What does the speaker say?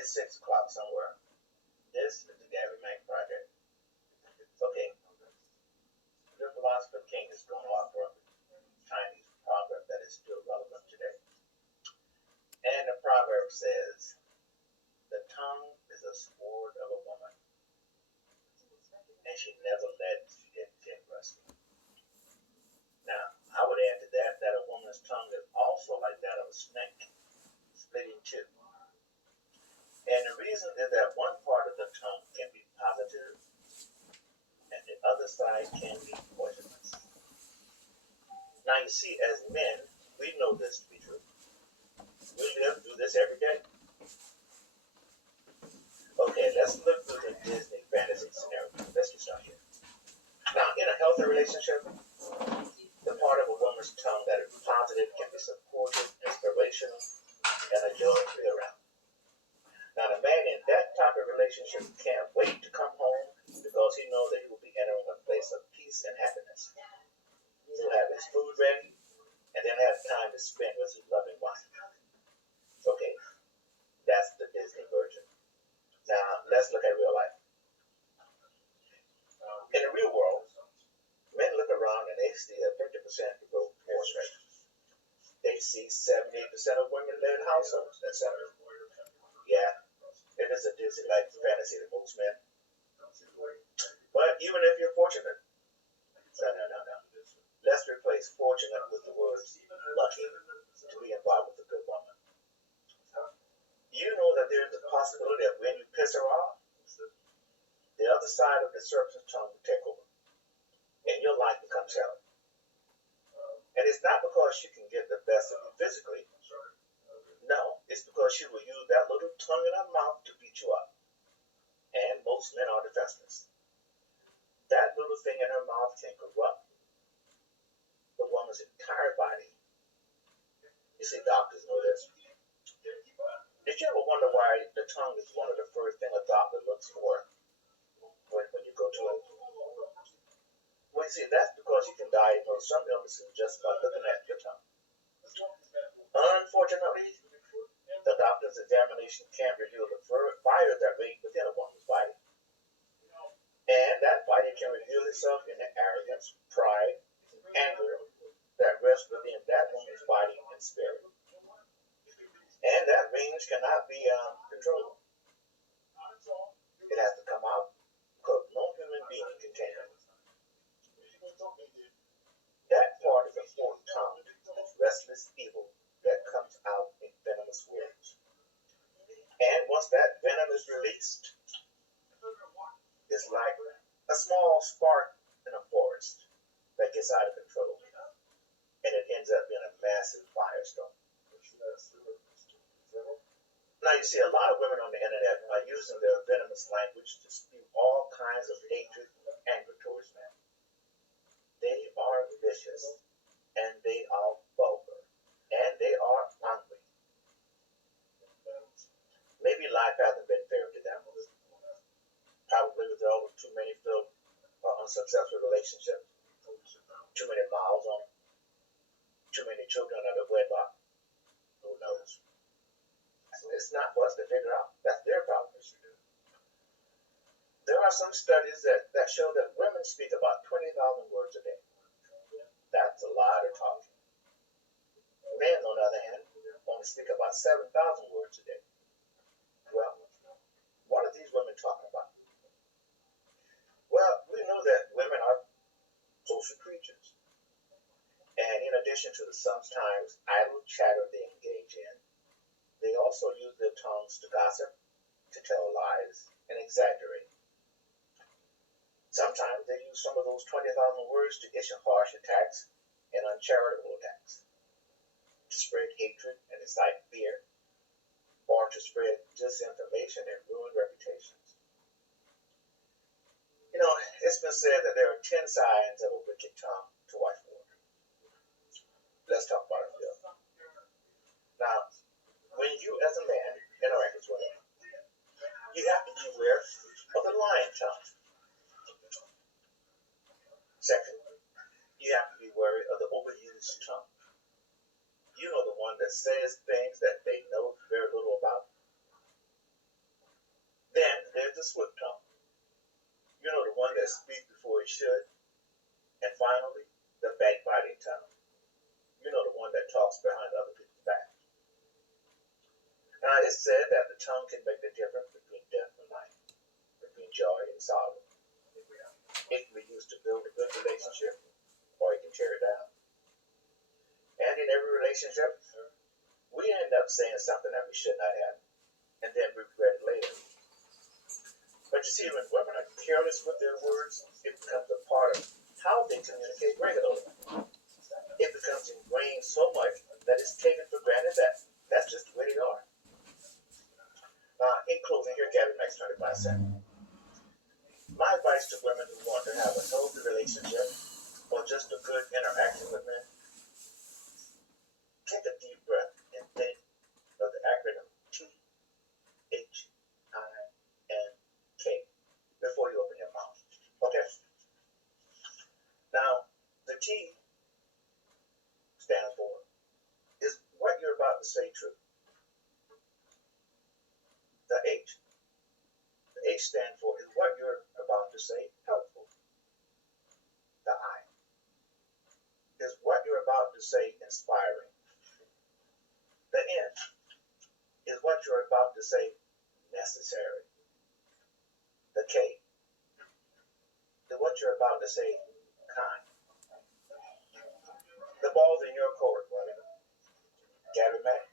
It's 6 o'clock somewhere. This is the Gabby Mac Project. Okay, the philosopher King is going off for a Chinese proverb that is still relevant today. And the proverb says, the tongue is a sword of a woman, and she never lets it get rusty. Now, I would add to that that a woman's tongue is also like that of a snake, split in two. And the reason is that one part of the tongue can be positive, and the other side can be poisonous. Now, you see, as men, we know this to be true. We live through this every day. Okay, let's look through the Disney fantasy scenario. Let's get started here. Now, in a healthy relationship, the part of a woman's tongue that is positive can be supportive, inspirational, and a joy to be around. Now, the man in that type of relationship can't wait to come home because he knows that he will be entering a place of peace and happiness. He'll have his food ready and then have time to spend with his loving wife. Okay, that's the Disney version. Now, let's look at real life. In the real world, men look around and they see a 50% divorce rate. They see 78% of women-led households, etc. Yeah, it is a Disney-like fantasy to most men. But even if you're fortunate, no. Let's replace fortunate with the words lucky to be involved with a good woman. You know that there's the possibility that when you piss her off, the other side of the serpent's tongue will take over, and your life becomes hell. And it's not because she can get the best of you physically. No, it's because she will use that little tongue in her mouth to beat you up. And most men are defenseless. That little thing in her mouth can corrupt the woman's entire body. You see, doctors know this. Did you ever wonder why the tongue is one of the first things a doctor looks for when you go to it? Well, you see, that's because you can diagnose some illnesses just by looking at your tongue. Unfortunately, the doctor's examination can't reveal the fire that rage within a woman's body. And that fire can reveal itself in the arrogance, pride, anger that rests within that woman's body and spirit. And that range cannot be controlled. It has to come out because no human being can tame it. That part is a forked tongue of restless evil that comes out in venomous words. And once that venom is released, it's like a small spark in a forest that gets out of control. And it ends up being a massive firestorm. Now, you see, a lot of women on the internet are using their venomous language to spew all kinds of hatred and anger towards men. They are vicious, and they are vulgar, and they are hungry. Maybe life hasn't been fair to them. Probably with all too many failed unsuccessful relationships, too many mouths on them, too many children under wedlock. Who knows? It's not for us to figure out. That's their problem. There are some studies that show that women speak about 20,000 words a day. That's a lot of talking. Men, on the other hand, only speak about 7,000 words a day. Well, what are these women talking about? Well, we know that women are social creatures. And in addition to the sometimes idle chatter they engage in, they also use their tongues to gossip, to tell lies, and exaggerate. Sometimes they use some of those 20,000 words to issue harsh attacks and uncharitable attacks, to spread hatred and incite fear, or to spread disinformation and ruin reputations. You know, it's been said that there are 10 signs of a wicked tongue to watch for. Let's talk about a few. Now, when you as a man interact with women, you have to be aware of the lying tongue. Second, you have to be wary of the overused tongue. You know, the one that says things that they know very little about. Then there's the swift tongue. You know, the one that speaks before it should. And finally, the backbiting tongue. You know, the one that talks behind other people's back. Now, it's said that the tongue can make the difference between death and life, between joy and sorrow. It can be used to build a good relationship, or it can tear it down. And in every relationship, we end up saying something that we should not have, and then regret it later. But you see, when women are careless with their words, it becomes a part of how they communicate regularly. It becomes ingrained so much that it's taken for granted that that's just the way they are. In closing, here, Gabby makes 25 cents. My advice to women who want to have a healthy relationship or just a good interaction with men, take a deep breath and think of the acronym THINK before you open your mouth. Okay? Now, the T stands for, is what you're about to say true? The H stands for, is what you're about to say helpful? The I is what you're about to say inspiring? The N is what you're about to say necessary? The K is what you're about to say kind? The ball's in your court, women. Gabby Mack,